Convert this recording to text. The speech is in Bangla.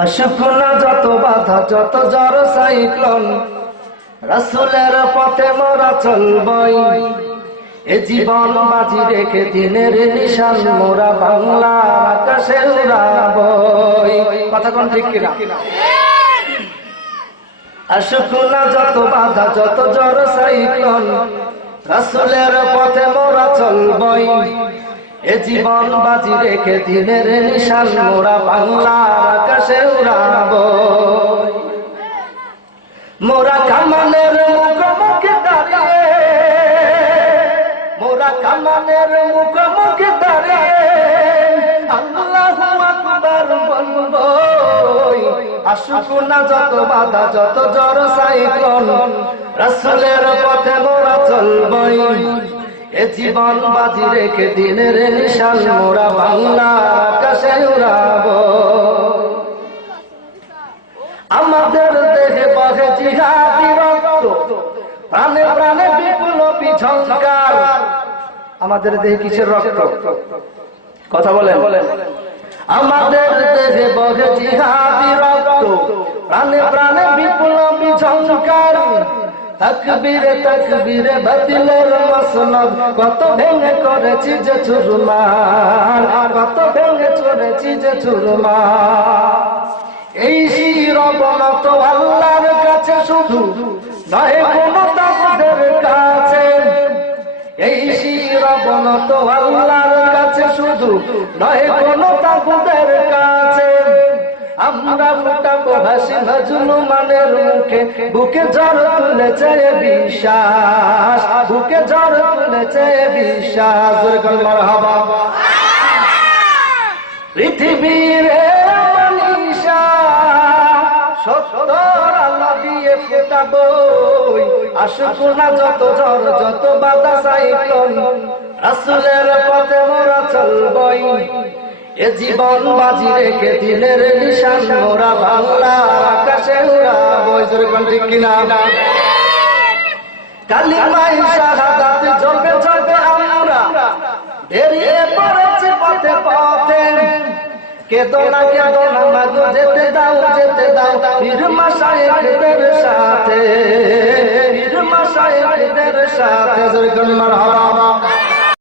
আসুক যত বাধা, যত জ্বর, সাইক্লোন। রাসুলের পথে মোরা চলবই এ জীবন বাজি রেখে দিনের নিশান মোরা বাংলা আকাশে উড়াবই কথা কোন ঠিক কিনা? আসুক যত বাধা, যত জ্বর, সাইক্লোন। রাসুলের পথে মোরা চলবই এ জীবন বাজি রেখে দিনের নিশান মোরা বাংলা আকাশে উড়াব। মোরা কামানের মুখোমুখি দাঁড়িয়ে। মোরা কামানের মুখোমুখি দাঁড়িয়ে। আল্লাহু আকবার বলব আসুক না যত বাধা, যত জ্বর সাইক্লোন, রাসূলের পথে মোরা চলবই। এ জীবন বাজি রেখে দিনের নিশান, মোরা বাংলা আকাশে উড়াবো। প্রাণে প্রাণে বিপ্লবী ঝঙ্কার আমাদের দেহে কিসের রক্ত? কথা বলেন। আমাদের দেহে বহে জিহাদি রক্ত। প্রাণে প্রাণে বিপ্লবী ঝঙ্কার তকবীরে তকবীরে বাতিলের মসনদ। কত ভেঙে করেছি যে চুরমার। কত ভেঙে চড়েছি যে চুরমার। এই শিরবন তো আল্লাহর কাছে শুধু নয় কোন তো আল্লাহর কাছে শুধু নয় কোন তাদের কাছে। আমরা ফুটাবো হাসি নজনু মানের মুখে বুকে জ্বর তুলেছে বিশ্বাস, বুকে জ্বর তুলেছে বিশ্বাস। হবা পৃথিবীর মনীষা যত জ্বর, যত বাধা রাসুলের পথে মোরা চলবই। এ জীবন বাজি রেখে দিনের নিশান মোরা বাংলা আকাশে উড়াবো যেরকম ঠিক কিনা? কালিমাই শাহাদাত জপে জপে আমরা বেরিয়ে পড়েছি পথে পথে। কেদো না কেদো না, মাগো, যেতে দাও যেতে দাও পীর মাশায়েখদের সাথে। পীর মাশায়েখদের সাথে। জোরে মারহাবা।